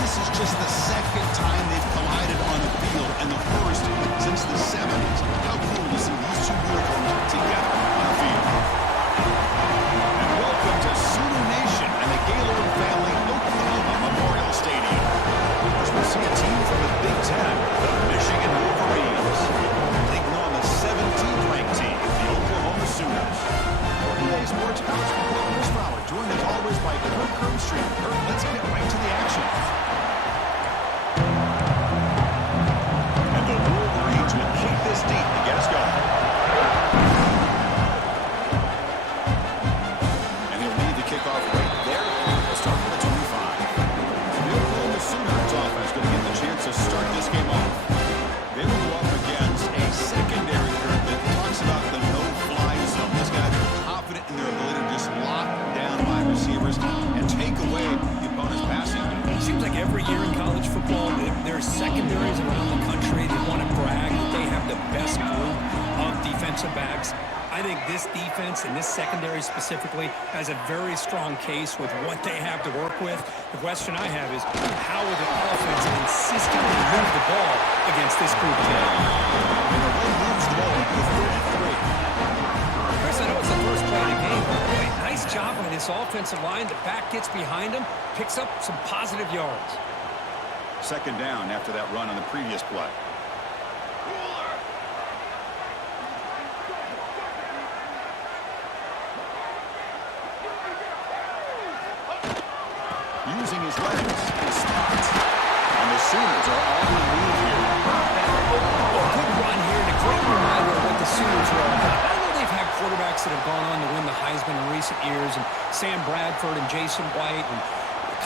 This is just the second time they've collided on a field, and the first since the 70s. How cool to see these two uniforms together on a field. And welcome to Sooner Nation and the Gaylord family Oklahoma Memorial Stadium. As we'll see a team from the Big Ten, the Michigan Wolverines, taking on the 17th ranked team, the Oklahoma Sooners. For today's Sports College Football Chris Fowler, joined as always by Kirk Herbstreit. Kirk, let's get right to the action. And the Wolverines will kick this deep to get us going. And he'll lead the kickoff right there. We'll start from the 25. The Oklahoma Sooners offense going to get the chance to start this game off. They will go up against a secondary group that talks about the no-fly zone. These guys are confident in their ability to just lock down wide receivers and take away the opponent's passing game. It seems like every year in college football, there's secondaries around the country that want to brag that they have the best group of defensive backs. I think this defense and this secondary specifically has a very strong case with what they have to work with. The question I have is, how will the offense consistently move the ball against this group today? And the one moves the ball into the 33. Chris, I know it's the first play of the game, but boy, nice job by this offensive line. The back gets behind him, picks up some positive yards. Second down after that run on the previous play. Using his legs, his spots. And the Sooners are on the move here. Well, good run here and a great reminder of what the Sooners are all about. I know they've had quarterbacks that have gone on to win the Heisman in recent years, and Sam Bradford and Jason White and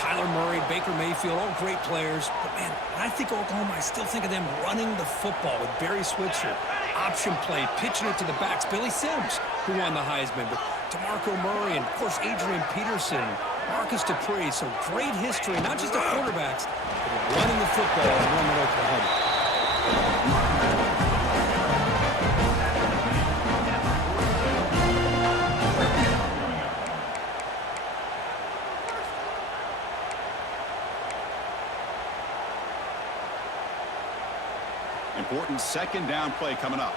Kyler Murray, Baker Mayfield, all great players. But, man, when I think Oklahoma, I still think of them running the football with Barry Switzer. Option play, pitching it to the backs. Billy Sims, who won the Heisman. But DeMarco Murray and, of course, Adrian Peterson, Marcus Dupree. So great history, not just of quarterbacks, but running the football in Norman, Oklahoma. Important second down play coming up.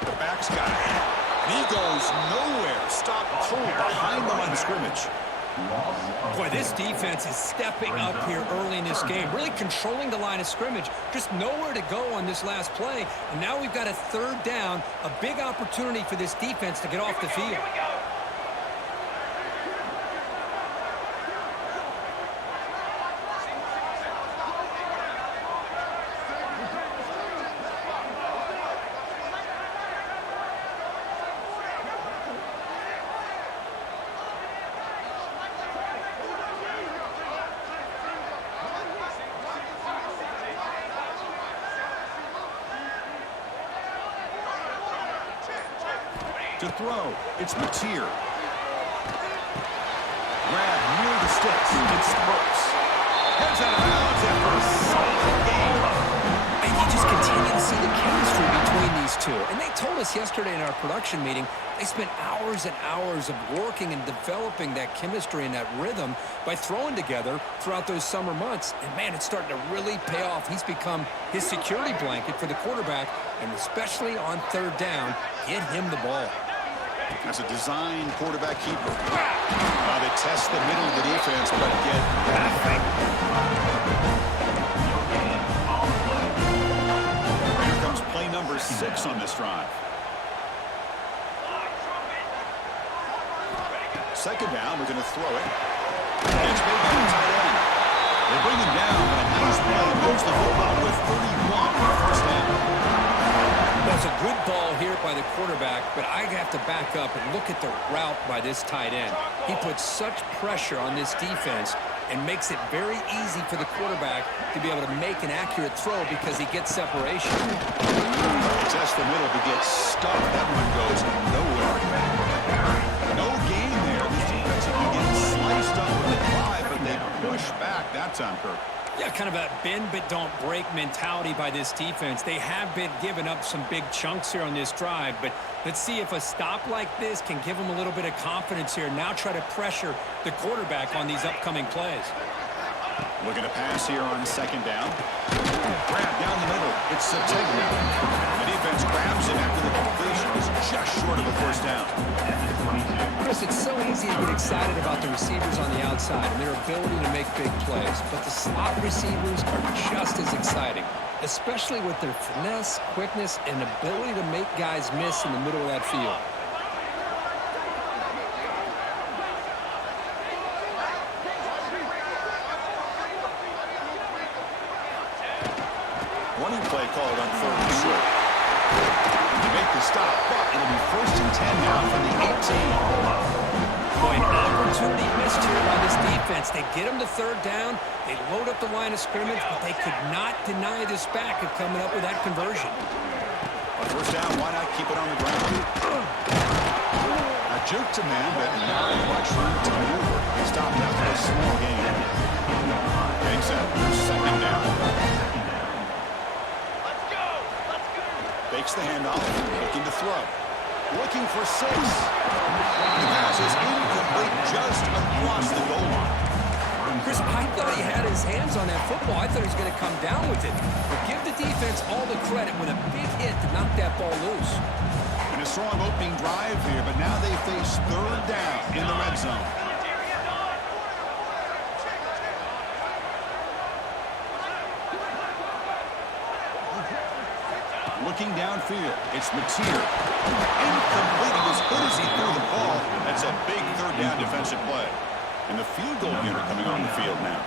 The back's got it. He goes nowhere. Stop cold behind the line of scrimmage. Boy, this defense is stepping up here early in this game, really controlling the line of scrimmage. Just nowhere to go on this last play. And now we've got a third down, a big opportunity for this defense to get off the field. To throw, it's Mateer. Grab near the sticks. It spurts. Heads out of bounds after a solid game. And you just continue to see the chemistry between these two. And they told us yesterday in our production meeting, they spent hours and hours of working and developing that chemistry and that rhythm by throwing together throughout those summer months. And, man, it's starting to really pay off. He's become his security blanket for the quarterback, and especially on third down, get him the ball. As a design quarterback keeper. They test the middle of the defense, but get nothing. Here comes play number 6 on this drive. Second down, we're going to throw it. It's made by the tight end. They bring him down, but a nice play moves the football with 31 on first down. That's a good ball here by the quarterback, but I have to back up and look at the route by this tight end. He puts such pressure on this defense and makes it very easy for the quarterback to be able to make an accurate throw because he gets separation. Test the middle to get stuck. That one goes nowhere. No gain there. This defense is getting sliced up with a drive, but they push back that time, Kirk. Yeah, kind of a bend but don't break mentality by this defense. They have been giving up some big chunks here on this drive, but let's see if a stop like this can give them a little bit of confidence here. Now try to pressure the quarterback on these upcoming plays. Looking to pass here on second down. Grab down the middle. It's a takedown. The defense grabs him after the completion. It's just short of a first down. Chris, it's so easy to get excited about the receivers on the outside and their ability to make big plays, but the slot receivers are just as exciting, especially with their finesse, quickness, and ability to make guys miss in the middle of that field. Running play called on third and short. They make the stop, but it'll be first and 10 now from the 18. Boy, an opportunity missed here by this defense. They get them to third down. They load up the line of scrimmage, but they could not deny this back of coming up with that conversion. On first down, why not keep it on the ground? A juke to man, but not much room to maneuver. Stopped after a small gain. Takes up second down. Fakes the handoff, looking to throw. Looking for 6. The pass is incomplete just across the goal line. Chris, I thought he had his hands on that football. I thought he was going to come down with it. But give the defense all the credit with a big hit to knock that ball loose. And a strong opening drive here, but now they face third down in the red zone. Looking downfield, it's Mateer. Incomplete. It was good as he threw the ball. That's a big third down defensive play. And the field goal unit coming on the field now.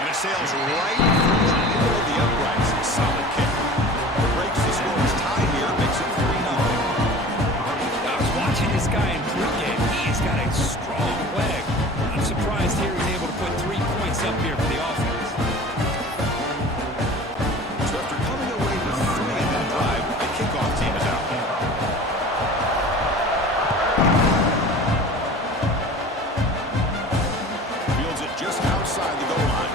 And it sails right through the middle of the uprights. Solid kick. Breaks the score. It's tied here. Makes it 3-0. I was watching this guy in pregame. He's got a strong leg. I'm surprised here he's able to put 3 points up here for the offense. So after coming away with 3 in that drive, the kickoff team is out. Fields it just outside the goal line.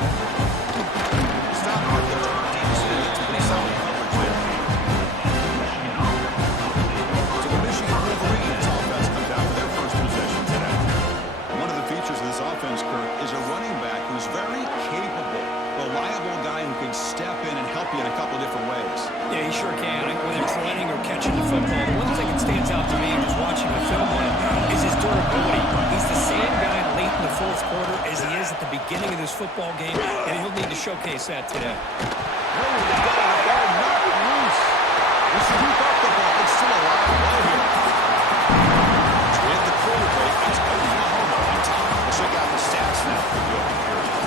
Stop with the 20. It's pretty solid coverage there. So the Michigan Wolverines offense comes out for their first possession today. One of the features of this offense, Kurt, is a running back who's very capable, reliable guy who can step in and help you in a couple different ways. Yeah, he sure can. Whether it's running or catching the football, the one thing that stands out to me just watching the film on him is his durability. He's the same guy late in the fourth quarter as he is at the beginning of this football game, and he'll need to showcase that today. Oh, they got the ball knocked loose. They scoop up the ball. It's still a live ball here. With the quarterback, it's Oklahoma on top. We'll check out the stats now for the open period.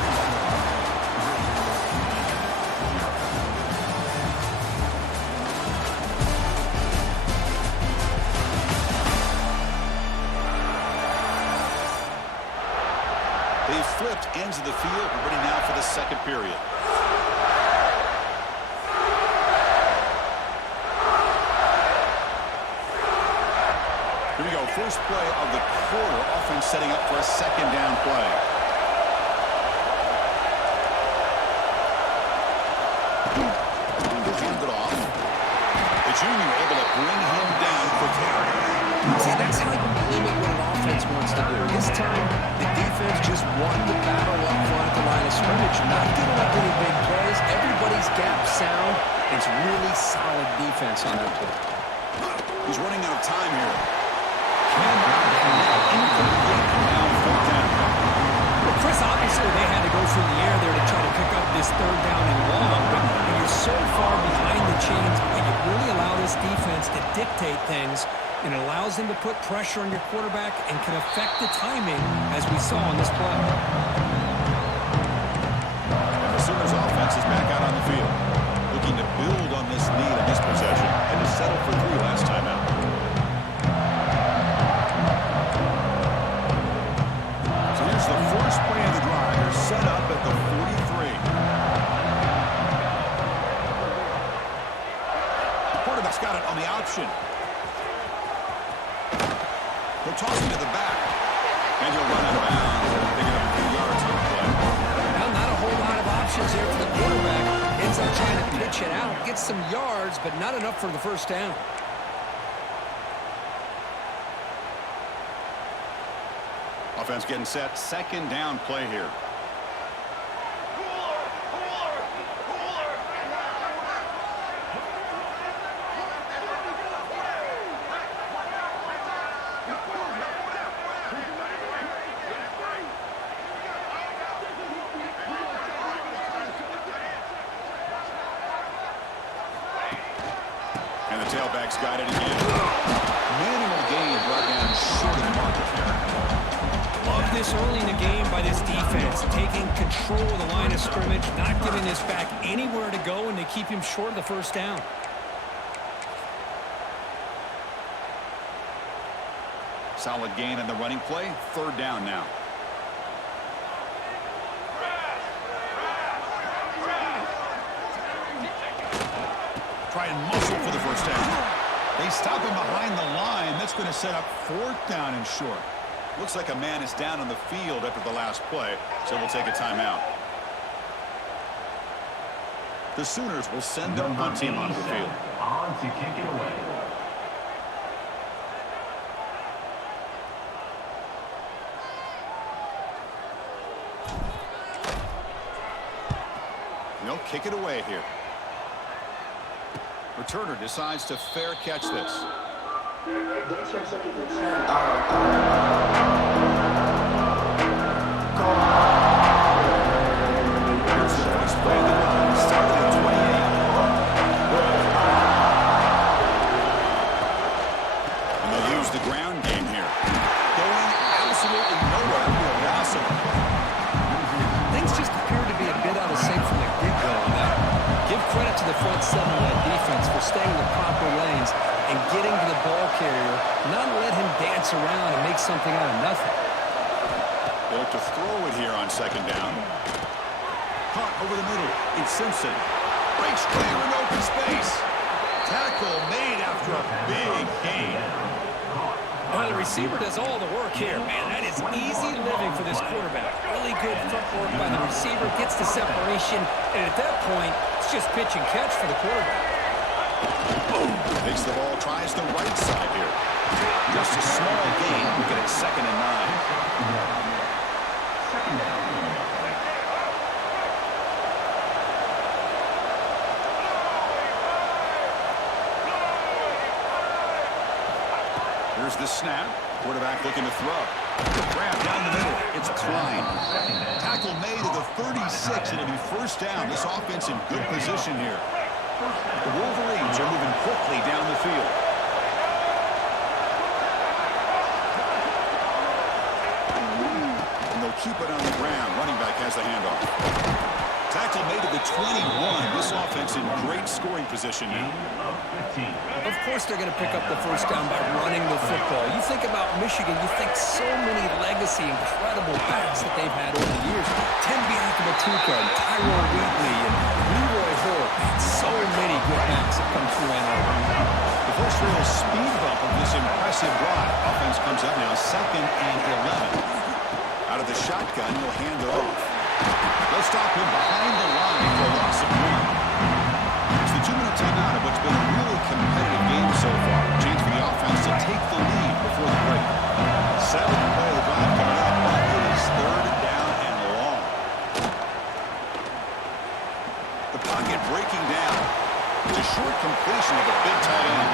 They've flipped ends of the field. We're ready now for the second period. Here we go. First play of the quarter. Offense setting up for a second down play. Hand it off. The junior able to bring him down quickly. See, that's how you limit what an offense wants to do. This time, the defense just won the battle up front at the line of scrimmage. Not giving up any big plays. Everybody's gap sound. It's really solid defense on that play. He's running out of time here. Now fourth down. Well, Chris, obviously they had to go through the air there to try to pick up this third down and long, but when you're so far behind the chains, you really allow this defense to dictate things, and it allows them to put pressure on your quarterback and can affect the timing, as we saw on this play. And the Sooners offense is back out on the field, looking to build on this lead in this possession and to settle for 3 last time out. So here's the first play of the drive. They're set up at the 43. The quarterback's got it on the option. They'll toss him to the back. And he'll run out of bounds, picking up a few yards on the play. Well, not a whole lot of options here for the quarterback. Ends up trying to pitch it out, get some yards, but not enough for the first down. Offense getting set. Second down play here. And the tailback's got it again. Minimal gain brought down short of the marker here. Love this early in the game by this defense, taking control of the line of scrimmage, not giving this back anywhere to go, and they keep him short of the first down. Solid gain in the running play. Third down now. Try and muscle for the first down. They stop him behind the line. That's going to set up fourth down and short. Looks like a man is down on the field after the last play, so we'll take a timeout. The Sooners will send their punt team onto the field. On to kick it away. They'll kick it away here. Returner decides to fair catch this. Here's the first play of the run. Started at 28. And they'll use the ground game here. Going absolutely nowhere for a loss of it. Things just appear to be a bit out of sync from the get-go on that. Give credit to the front seven of that defense for staying in the proper lanes and getting to the ball carrier, not let him dance around and make something out of nothing. They look to throw it here on second down. Caught over the middle. It's Simpson. Breaks clear in open space. Tackle made after a big gain. Well, the receiver does all the work here. Man, that is easy living for this quarterback. Really good front work by the receiver. Gets the separation. And at that point, it's just pitch and catch for the quarterback. Boom. Takes the ball, tries the right side here. Just a small gain. We get it 2nd and 9. Second down. Here's the snap. Quarterback looking to throw. Grab down the middle. It's Klein. Tackle made to the 36. It'll be first down. This offense in good position here. The Wolverines are moving quickly down the field. And they'll keep it on the ground. Running back has the handoff. Tackle made to the 21. This offense in great scoring position now. Of course they're going to pick up the first down by running the football. You think about Michigan, you think so many legacy, incredible backs that they've had over the years. Tim Biakabatuka and Tyrone Wheatley and Leroy Hoare. So many good backs have come through Ann Arbor. The first real speed bump of this impressive drive. Offense comes up now 2nd and 11. Out of the shotgun, he'll hand it off. They'll stop him behind the line for a loss of 1. It's the 2-minute timeout of what's been a really competitive game so far. Chance for the offense to take the lead before the break. 7th play of the drive coming up. It is 3rd down and long. The pocket breaking down. It's a short completion of a big tight end.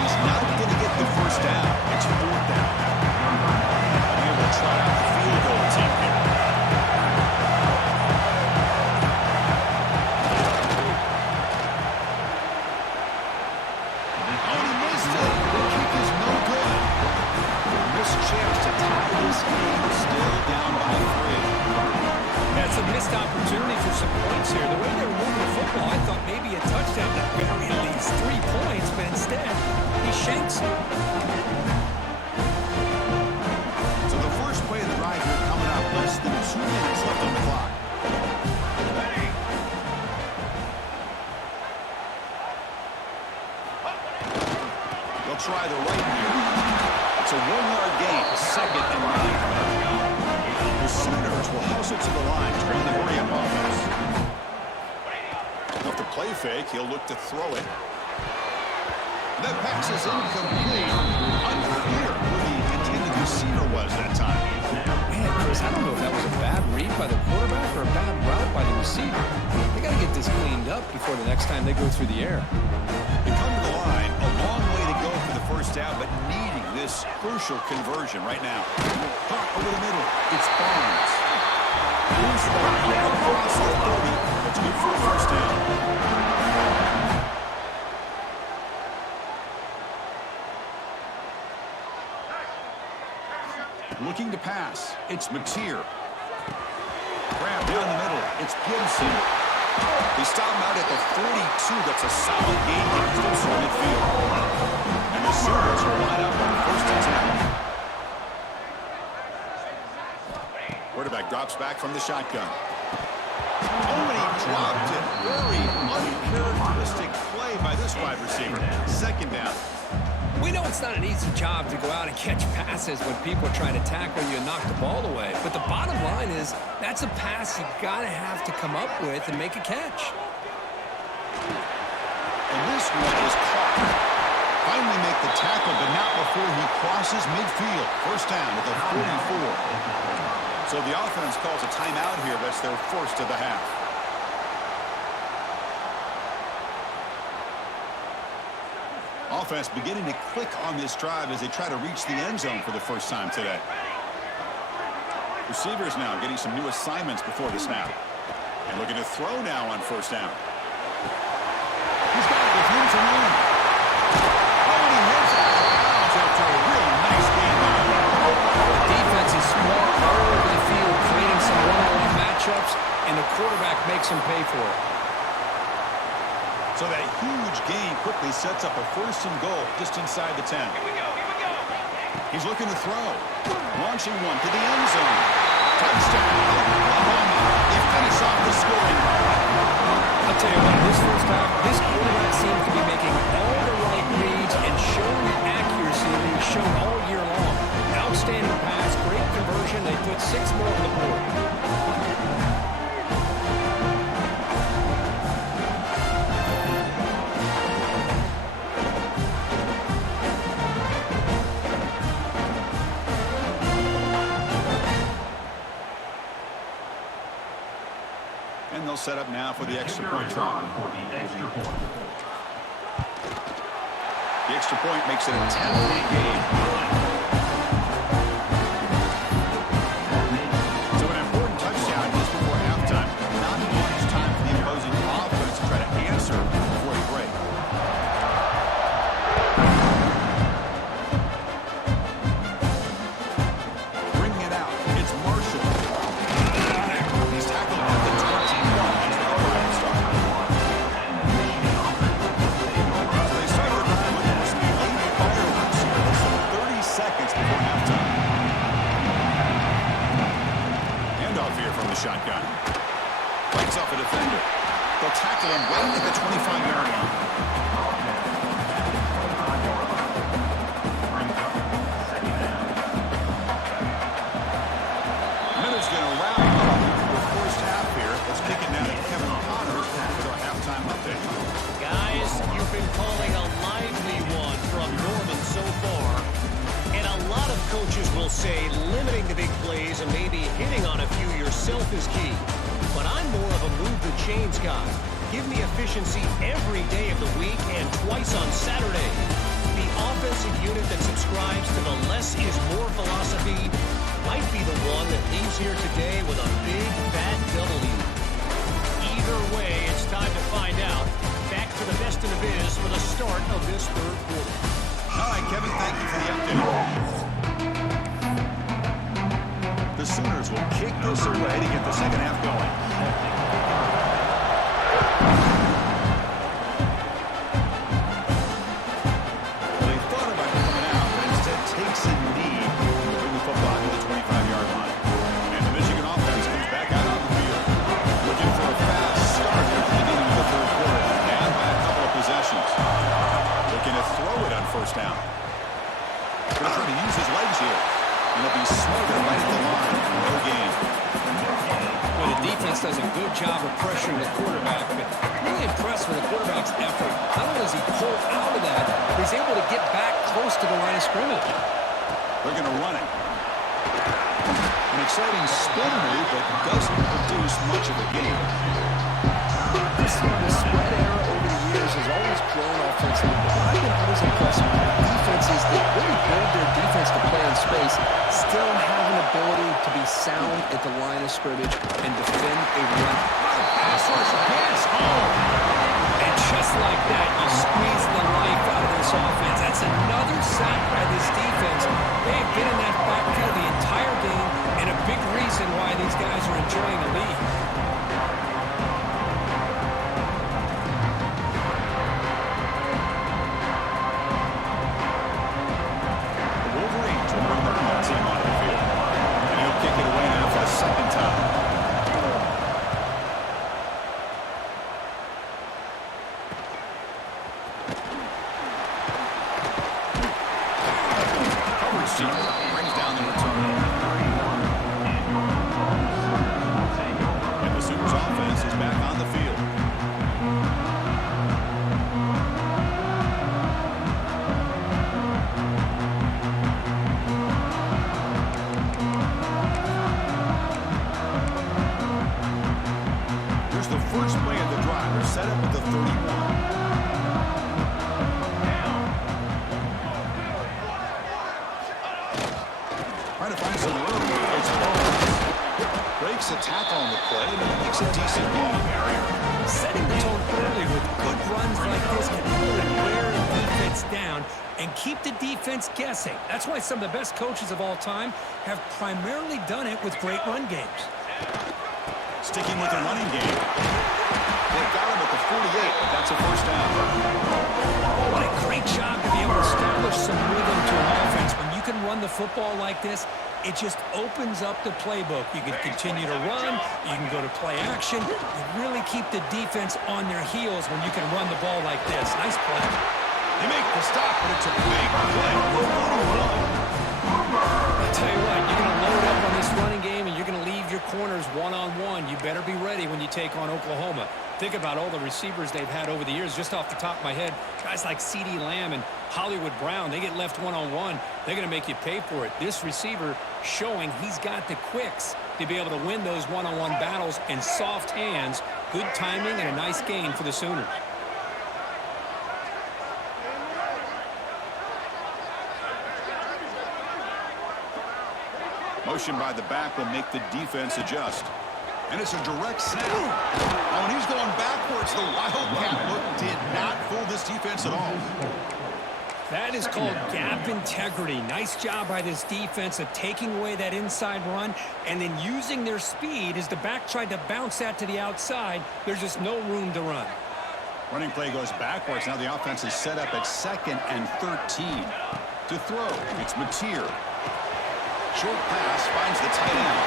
He's not going to get the first down. It's 4th down. And they will try out the field goal team here. Chance to tie this game, still down by 3. That's a missed opportunity for some points here. The way they were moving the football, I thought maybe a touchdown to bury at least 3 points, but instead, he shanks it. So the first play of the drive here coming up, less than 2 minutes left on the clock. They'll try the right here. It's a 1-yard gain, 2nd and 9 coming up. The Sooners will hustle to the line to run the hurry up offense. Off the play fake, he'll look to throw it. That pass is incomplete. Unclear who the intended receiver was that time. Man, Chris, I don't know if that was a bad read by the quarterback or a bad route by the receiver. They got to get this cleaned up before the next time they go through the air. They come to the line, a long way to go for the first down, but needing this crucial conversion right now. Caught over the middle. It's Barnes. Here's the ball across the 30. That's good for a first down. Looking to pass. It's Mateer. Grab down the middle. It's Gibson. They stop him out at the 42. That's a solid gain. Close to midfield. And the Sooners will line up on first and 10. Quarterback drops back from the shotgun. Oh, and he dropped it. Very uncharacteristic play by this wide receiver. 2nd down. We know it's not an easy job to go out and catch passes when people are trying to tackle you and knock the ball away. But the bottom line is that's a pass you got to have to come up with and make a catch. And this one is caught. Finally make the tackle, but not before he crosses midfield. First down at the 44. So the offense calls a timeout here. That's their first of the half. Offense beginning to click on this drive as they try to reach the end zone for the first time today. Receivers now getting some new assignments before the snap. And looking to throw now on first down. He's got it with room to run. Oh, and he heads out of bounds after a real nice game there. The defense is smart all over the field, creating some one-on-one matchups, and the quarterback makes them pay for it. So that huge gain quickly sets up a 1st and goal just inside the 10. Here we go. He's looking to throw. Launching one to the end zone. Touchdown, Oklahoma. They finish off the scoring. I'll tell you what, this first half, this quarterback seems to be making all the right reads and showing the accuracy that he's shown all year long. Outstanding pass, great conversion. They put 6 more on the board. And they'll set up now for the extra point try. The extra point makes it a 10-point game. So an important touchdown just before halftime. Not much time for the opposing offense to try to answer before the break. Bringing it out. It's Marshall. He's tackled at the 21 as the drive starts. So they start the drive with almost 8 fireworks here. Less than 30 seconds before halftime. Handoff here from the shotgun. Breaks off a defender. They'll tackle him right at the 25-yard line. Miller's going to wrap up the first half here. Let's kick it down to Kevin Connors with our halftime update. Guys, you've been calling a lively one from Norman so far. And a lot of coaches will say limiting the big plays and maybe hitting on a few yourself is key. But I'm more of a move the chains guy. Give me efficiency every day of the week and twice on Saturday. The offensive unit that subscribes to the less is more philosophy might be the one that leaves here today with a big fat W. Either way, it's time to find out. Back to the best in the biz for the start of this third quarter. All right, Kevin, thank you for the update. The Sooners will kick this away to get the second half going. Well, they thought about coming out, but instead takes a knee to bring the football to the 25-yard line. And the Michigan offense comes back out on the field. Looking for a fast start at the beginning of the third quarter. And by a couple of possessions. Looking to throw it on first down. Going to try to use this quarterback, but really impressed with the quarterback's effort. Not only does he pull out of that, but he's able to get back close to the line of scrimmage. They're going to run it. An exciting spin move, but doesn't produce much of a gain. The spread era over the years has always grown offensively, but what I've been always impressed with defenses that really build their defense to play in space still have an ability to be sound at the line of scrimmage and defend a run. Pass rush against. And just like that, you squeeze the life out of this offense. That's another sack by this defense. They have been in that backfield the entire game, and a big reason why these guys are enjoying the lead. Second time. Coverage team brings down the return. And the Sooners offense is back on the field. First play of the drive. They're set up at the 31. Trying to find some room. It's ball. Breaks a tackle on the play and makes a decent gain. Setting the tone early with good runs like this can really wear the defense down and keep the defense guessing. That's why some of the best coaches of all time have primarily done it with great run games. Sticking with the running game. They've got him at the 48, but that's a first down. What a great job to be able to establish some rhythm to an offense. When you can run the football like this, it just opens up the playbook. You can continue to run. You can go to play action. You really keep the defense on their heels when you can run the ball like this. Nice play. They make the stop, but it's a big play. I'll tell you what, you're going to load up on this running game, and you're going to leave your corners one-on-one. You better be ready when you take on Oklahoma. Think about all the receivers they've had over the years. Just off the top of my head, guys like CeeDee Lamb and Hollywood Brown, they get left one-on-one. They're going to make you pay for it. This receiver showing he's got the quicks to be able to win those one-on-one battles in soft hands. Good timing and a nice gain for the Sooners. Motion by the back will make the defense adjust. And it's a direct snap. Oh, and he's going backwards. The Wildcat look did not fool this defense at all. That is called gap integrity. Nice job by this defense of taking away that inside run and then using their speed as the back tried to bounce that to the outside. There's just no room to run. Running play goes backwards. Now the offense is set up at 2nd and 13. To throw, it's Mateer. Short pass finds the tight end.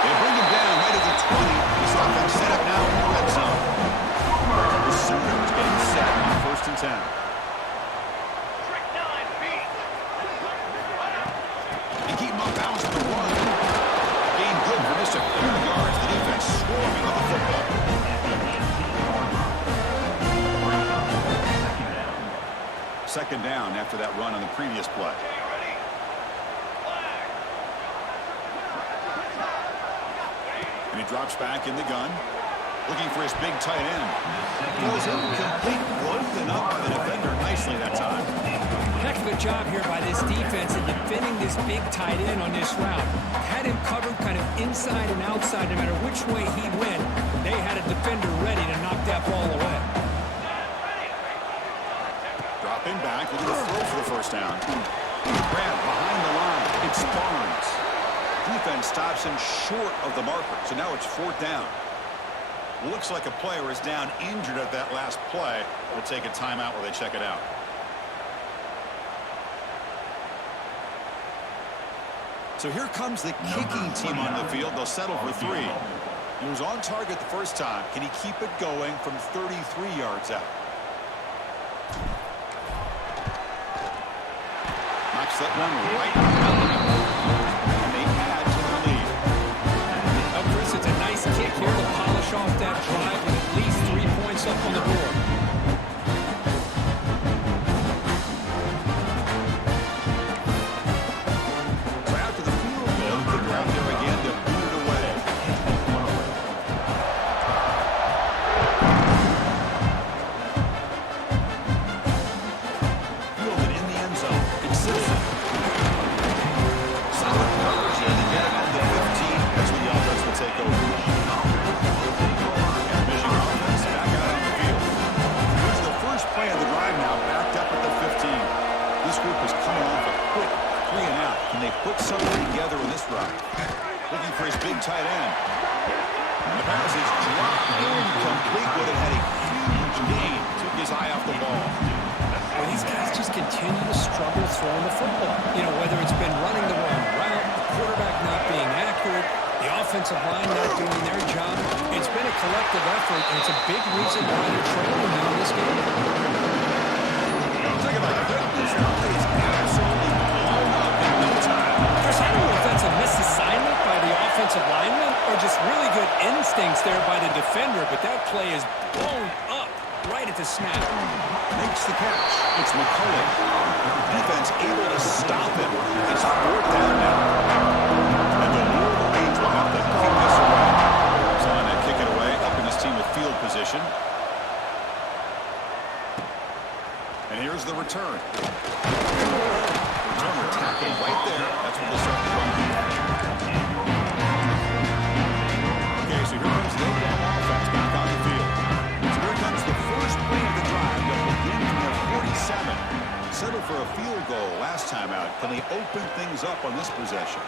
They bring him down right at the 20. This offense set up now in the red zone. The Sooners getting set on 1st and 10. They keep him off balance with the run. Gain good for just a few yards. The defense swarming with the football. Second down after that run on the previous play. And he drops back in the gun, looking for his big tight end. Goes incomplete, broken up by the defender nicely that time. Heck of a job here by this defense in defending this big tight end on this route. Had him covered kind of inside and outside no matter which way he went. They had a defender ready to knock that ball away. Dropping back, looking to throw for the first down. Grab behind the line. It's Barnes. Defense stops him short of the marker, so now it's 4th down. Looks like a player is down injured at that last play. We'll take a timeout while they check it out. So here comes the kicking team on the field. They'll settle for 3. He was on target the first time. Can he keep it going from 33 yards out? Knocks that one right down. And they add to the lead. Chris, it's a nice kick here to polish off that drive with at least tight end. The pass is dropped incomplete, but it had a huge gain. Took his eye off the ball. Well, these guys just continue to struggle throwing the football. You know, whether it's been running the wrong route, the quarterback not being accurate, the offensive line not doing their job. It's been a collective effort, and it's a big reason why they're trailing now in this game. Think about it. This play is absolutely blown up in no time. Chris, I don't know if that's a misassignment by the offensive lineman or just really good instincts there by the defender, but that play is blown up right at the snap. Makes the catch. It's McCullough. Defense able to stop him. It's 4th down now. And the New Orleans will have to kick this away. Trying to kick it away, helping his team with field position. And here's the return. Returner tackled right there. That's when they'll start the run. Okay, so here comes the overall offense back on the field. So here comes the first play of the drive. They'll begin from their 47. Settled for a field goal last time out. Can they open things up on this possession?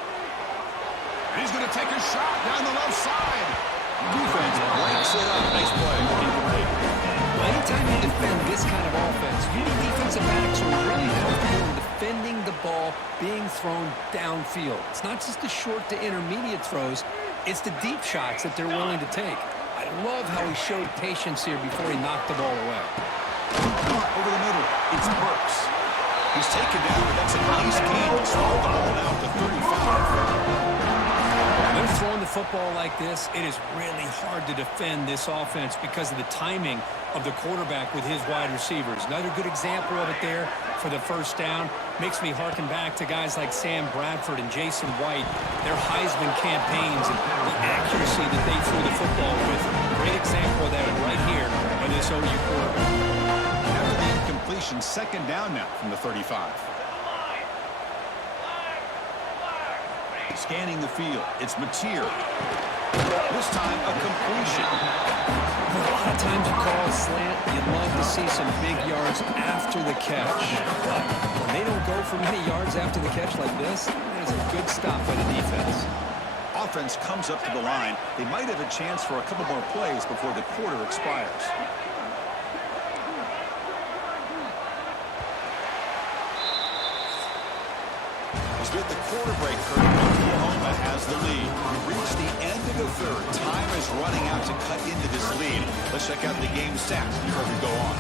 He's going to take a shot down the left side. Defense breaks it up. Nice play. Incomplete. Well, anytime you defend this kind of offense, you need defensive backs who are really comfortable in defending the ball being thrown downfield. It's not just the short to intermediate throws. It's the deep shots that they're willing to take. I love how he showed patience here before he knocked the ball away. Over the middle, it's Burks. He's taken down, but that's a nice gain. Small the ball out to 35. When they're throwing the football like this, it is really hard to defend this offense because of the timing of the quarterback with his wide receivers. Another good example of it there for the first down. Makes me harken back to guys like Sam Bradford and Jason White, their Heisman campaigns and the accuracy that they threw the football with. Great example of that right here by this OU quarterback. After the incompletion, 2nd down now from the 35. Scanning the field, it's Mateer. This time, a completion. A lot of times you call a slant, you'd love to see some big yards after the catch. But when they don't go for many yards after the catch like this, that is a good stop by the defense. Offense comes up to the line. They might have a chance for a couple more plays before the quarter expires. With the quarter break curve, Oklahoma has the lead. We've reached the end of the 3rd. Time is running out to cut into this lead. Let's check out the game stats before we go on.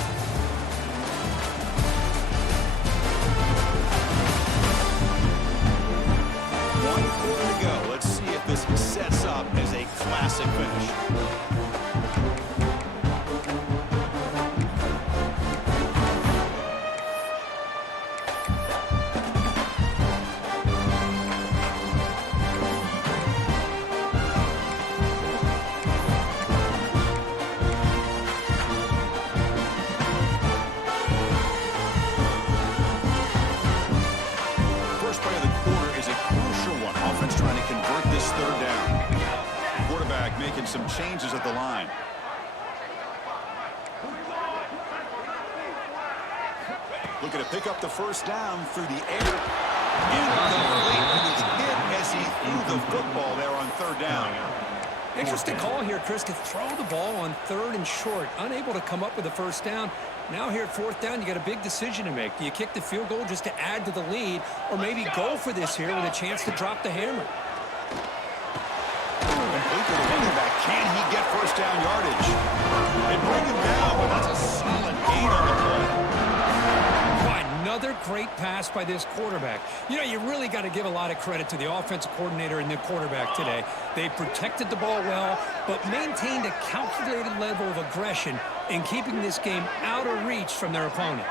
One quarter to go. Let's see if this sets up as a classic finish. Making some changes at the line. Looking to pick up the first down through the air. Incomplete. He was hit as he threw the football there on 3rd down. Interesting call here, Chris, to throw the ball on 3rd and short. Unable to come up with a first down. Now here at 4th down, you got a big decision to make. Do you kick the field goal just to add to the lead, or maybe go for this here with a chance to drop the hammer? Complete to the running back. Can he get first down yardage? They bring him down, but that's a solid gain on the play. Another great pass by this quarterback. You know, you really got to give a lot of credit to the offensive coordinator and the quarterback today. They protected the ball well, but maintained a calculated level of aggression in keeping this game out of reach from their opponent.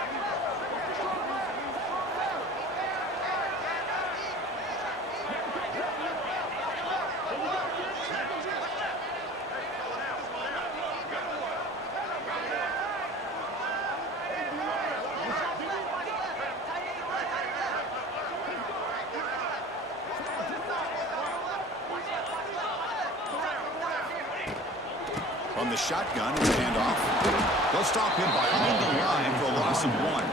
On the shotgun, it's handoff. They'll stop him behind the line for a loss of 1.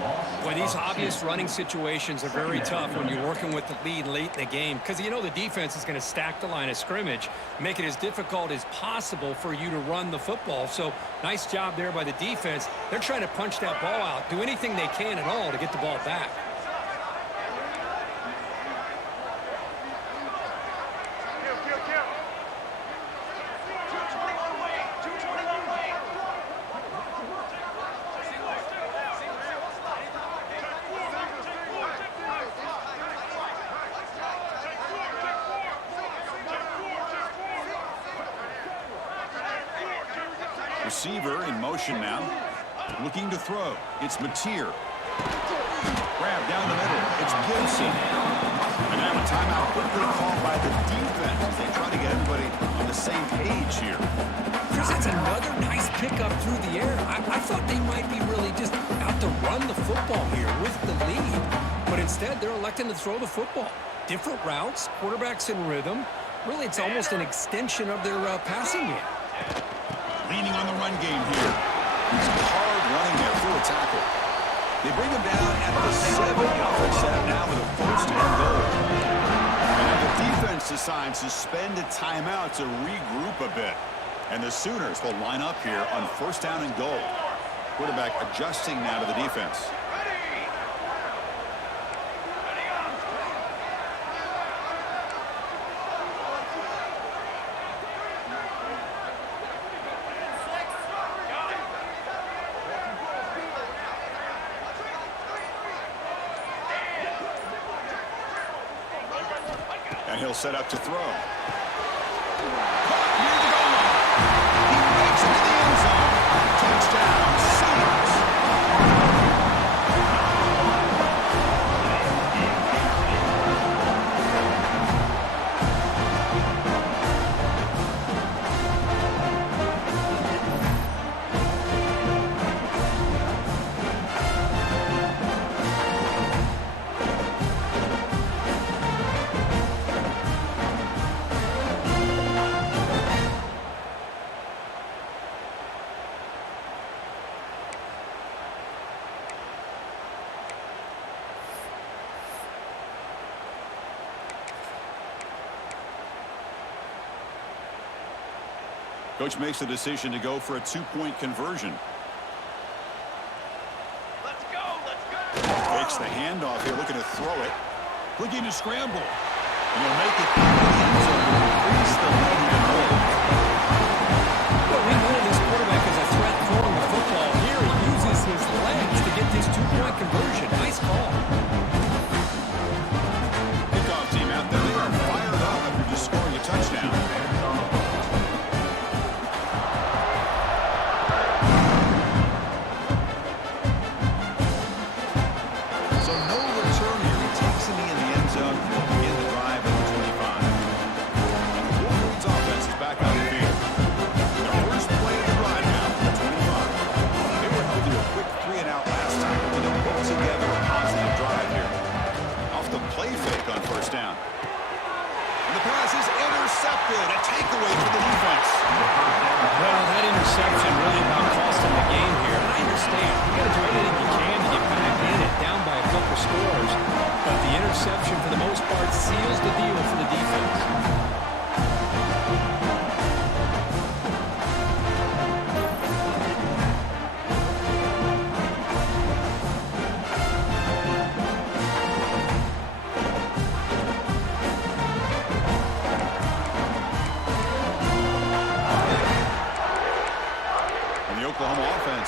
Loss Boy, these of obvious 2. running situations are very tough when you're working with the lead late in the game because you know the defense is going to stack the line of scrimmage, make it as difficult as possible for you to run the football. So nice job there by the defense. They're trying to punch that ball out, do anything they can at all to get the ball back. Receiver in motion now. Looking to throw. It's Mateer. Grab down the middle. It's Gibson. And now a timeout quickly called by the defense as they try to get everybody on the same page here. Chris, that's another nice pickup through the air. I thought they might be really just out to run the football here with the lead. But instead, they're electing to throw the football. Different routes, quarterbacks in rhythm. Really, it's almost an extension of their passing game. Leaning on the run game here. He's hard running there through a tackle. They bring him down at the 7-yard set now with a first and goal. And the defense decides to spend a timeout to regroup a bit. And the Sooners will line up here on first down and goal. Quarterback adjusting now to the defense. And he'll set up to throw. Caught near the goal line. He breaks into the end zone. Touchdown, Sooners. Coach makes the decision to go for a 2-point conversion. Let's go. Takes the handoff here, looking to throw it. Looking to scramble. And he'll make it into the end zone to increase the lead even more. Well, we know this quarterback is a threat throwing the football. Here he uses his legs to get this 2-point conversion. Nice call. Kickoff team out there. They are fired up after just scoring a touchdown. Intercepted. A takeaway for the defense. Well, that interception really about cost them the game here. And I understand. You got to do everything you can to get back in it, down by a couple scores. But the interception, for the most part, seals the deal for the defense.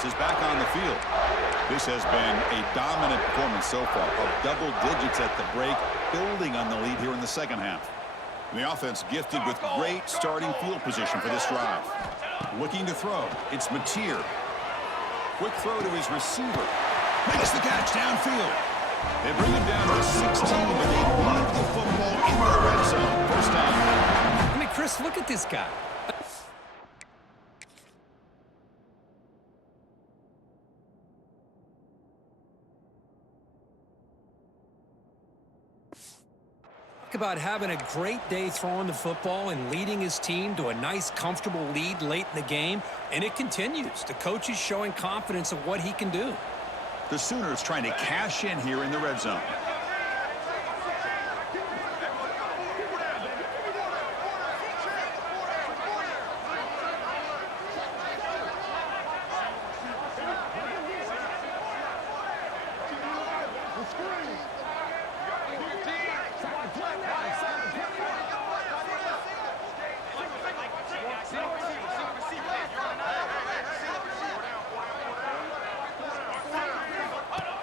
Is back on the field. This has been a dominant performance so far, of double digits at the break, building on the lead here in the second half. And the offense gifted with great starting field position for this drive. Looking to throw. It's Mateer. Quick throw to his receiver. Makes the catch downfield. They bring him down to 16, but they move the football into the red zone. First down. I mean, Chris, look at this guy. About having a great day throwing the football and leading his team to a nice, comfortable lead late in the game, and it continues. The coach is showing confidence of what he can do. The Sooners trying to cash in here in the red zone.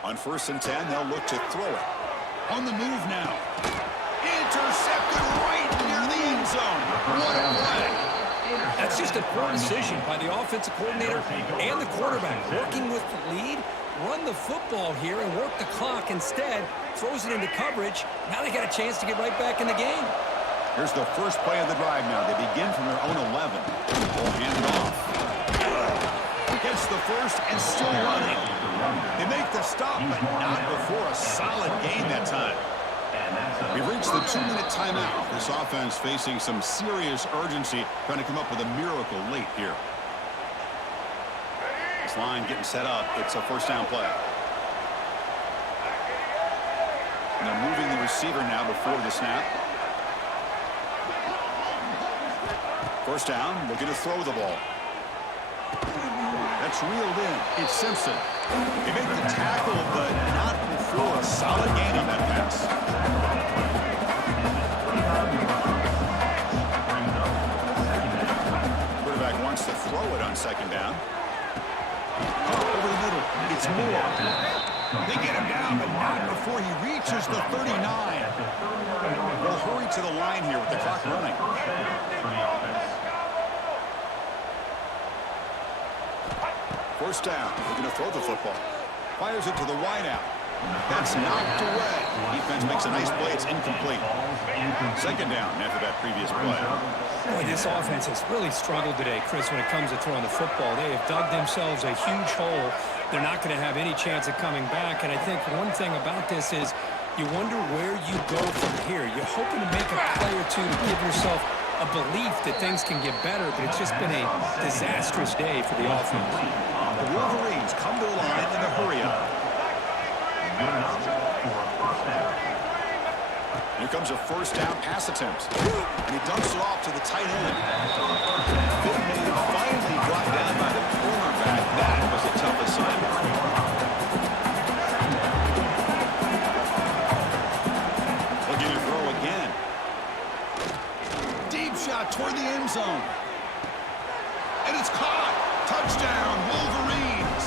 On 1st and 10, they'll look to throw it. On the move now. Intercepted right near the end zone. What a play. That's just a poor decision by the offensive coordinator and the quarterback. Working with the lead, run the football here and work the clock. Instead, throws it into coverage. Now they got a chance to get right back in the game. Here's the first play of the drive now. They begin from their own 11. Ball handed off. Gets the first and still running. They make the stop, but not before a solid gain that time. We've reached the 2-minute timeout. This offense facing some serious urgency, trying to come up with a miracle late here. This line getting set up. It's a first down play. And they're moving the receiver now before the snap. First down, looking to throw the ball. That's reeled in. It's Simpson. They make the tackle, but not before a solid gain on that pass. Quarterback wants to throw it on 2nd down. Over the middle. It's Moore. They get him down, but not before he reaches the 39. They'll hurry to the line here with the clock running. First down. They're going to throw the football. Fires it to the wideout. That's knocked away. Defense makes a nice play. It's incomplete. 2nd down after that previous play. Boy, this offense has really struggled today, Chris, when it comes to throwing the football. They have dug themselves a huge hole. They're not going to have any chance of coming back. And I think one thing about this is you wonder where you go from here. You're hoping to make a play or two to give yourself a belief that things can get better, but it's just been a disastrous day for the offense. The Wolverines come to the line in a hurry-up. Here comes a first down pass attempt. And he dumps it off to the tight end. Good man finally brought down by the cornerback. That was a tough assignment. Looking to throw again. Deep shot toward the end zone. And it's caught. Touchdown, Wolverines.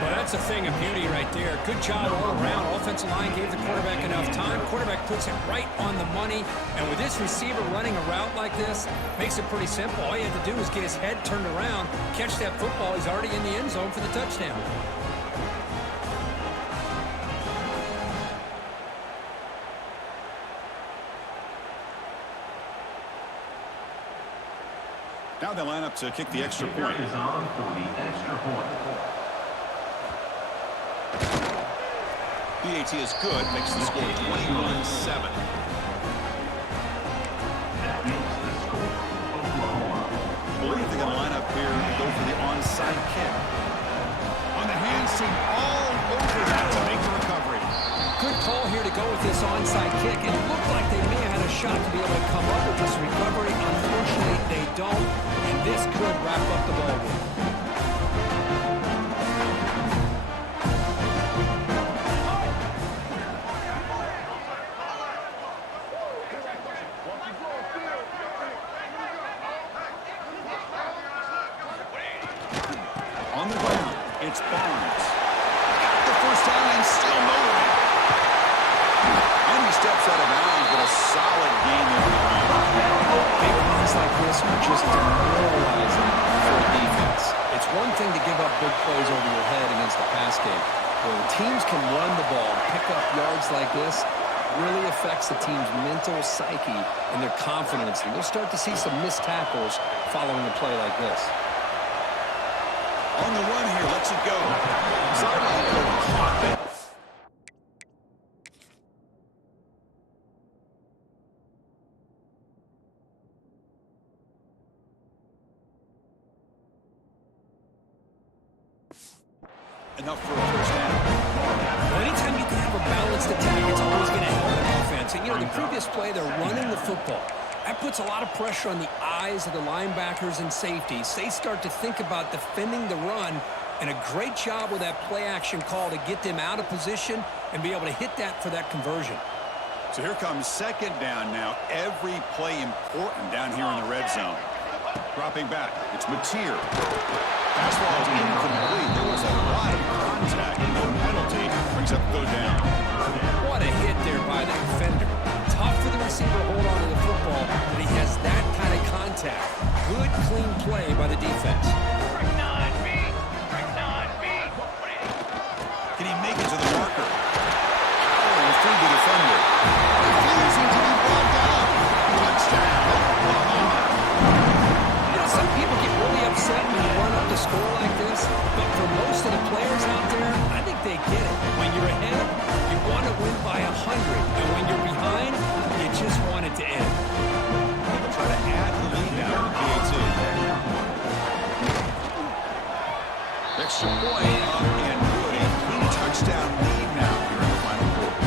Well, that's a thing of beauty right there. Good job all around. Offensive line gave the quarterback enough time. Quarterback puts it right on the money. And with this receiver running a route like this, makes it pretty simple. All you have to do is get his head turned around, catch that football. He's already in the end zone for the touchdown. Now they line up to kick the extra point. Is on for the extra point. PAT is good, makes the score 21-7. That makes the score Oklahoma. I believe they're going to line up here and go for the onside kick. On the hands team all over that to make the recovery. Good call here to go with this onside kick. It looked like they may have had a shot to be able to come up with this recovery. Unfortunately, they don't, and this could wrap up the ball game. On the ground, it's Barnes. Got the first down and still motoring. And he steps out of bounds with a solid gain there on the ground. Big runs like this are just demoralizing for a defense. It's one thing to give up big plays over your head against the pass game. When teams can run the ball, pick up yards like this, really affects the team's mental psyche and their confidence. And you'll start to see some missed tackles following a play like this. On the run here, lets it go. Sideline coach caught it. Enough for a first down. Well, anytime you can have a balanced attack, it's always going to help an offense. And, the previous play, they're running the football. That puts a lot of pressure on the eyes of the linebackers and safeties. They start to think about defending the run, and a great job with that play-action call to get them out of position and be able to hit that for that conversion. So here comes second down now. Every play important down here in the red zone. Dropping back. It's Mateer. Pass ball is incomplete. There was a lot of contact. No penalty. Brings up third down. What a hit there by the defender. Tough for the receiver to hold on to the football, but he has that kind of contact. Good, clean play by the defense. Can he make it to the marker? Powering through the defender. Refusing to be brought down. Touchdown, Oklahoma. Some people get really upset when you run up the score like this, but for most of the players out there, I think they get it. When you're ahead, you want to win by 100, and when you're behind, you just want it to end. They'll try to add the lead now to the PAT. Extra point up and good. A 3-touchdown lead now here in the final quarter.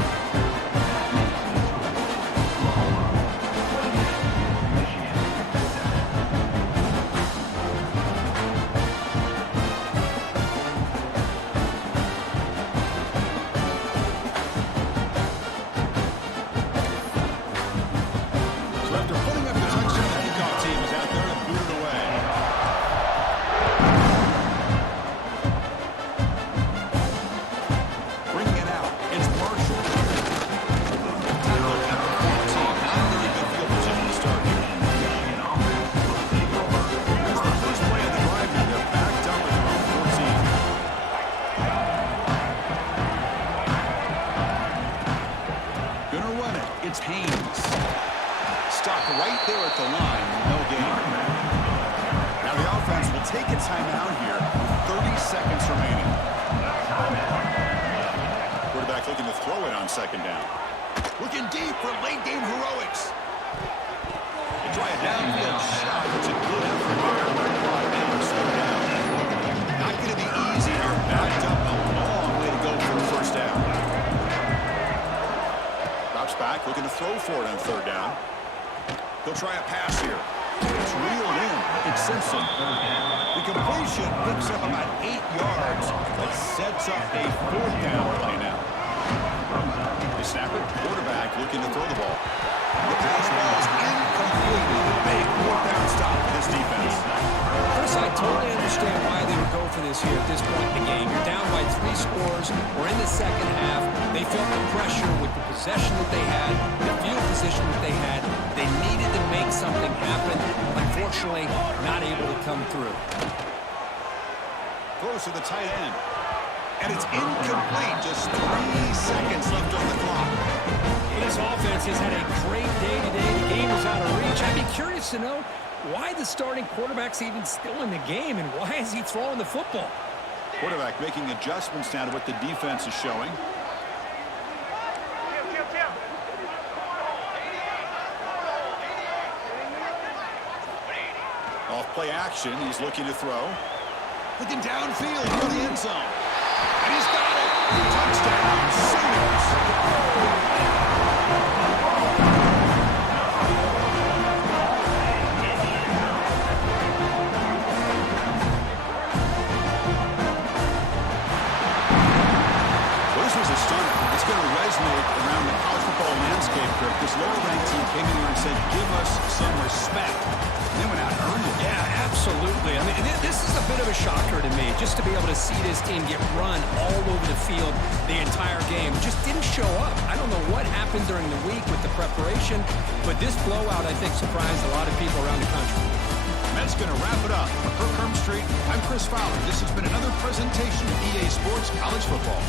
Second down. Looking deep for late game heroics. They try a downfield shot. It's a good effort here. Not going to be easy here. Backed up a long way to go for the first down. Drops back, looking to throw for it on third down. He'll try a pass here. It's reeled in. It's Simpson. The completion picks up about 8 yards, but sets up a fourth down play now. They snap it. Quarterback looking to throw the ball. The pass ball is incomplete. Big fourth down stop for this defense. Chris, I totally understand why they would go for this here at this point in the game. You're down by 3 scores. We're in the second half. They felt the pressure with the possession that they had, the field position that they had. They needed to make something happen. Unfortunately, not able to come through. Close to the tight end. And it's incomplete. Just 3 seconds left on the clock. This offense has had a great day today. The game is out of reach. I'd be curious to know why the starting quarterback's even still in the game, and why is he throwing the football? Quarterback making adjustments now to what the defense is showing. Off play action. He's looking to throw. Looking downfield for the end zone. And he's got it. Touchdown, Sooners. Well, this was a stunner. It's going to resonate around the college football landscape, Kirk. This lower-ranked team came in here and said, give us some respect. And they went out and earned it. Yeah, absolutely. I mean, this is a bit of a shocker to me, just to be able to see this team get run all over the field the entire game. Just didn't show up. I don't know what happened during the week with the preparation, but this blowout, I think, surprised a lot of people around the country. And that's going to wrap it up. For Kirk Street, I'm Chris Fowler. This has been another presentation of EA Sports College Football.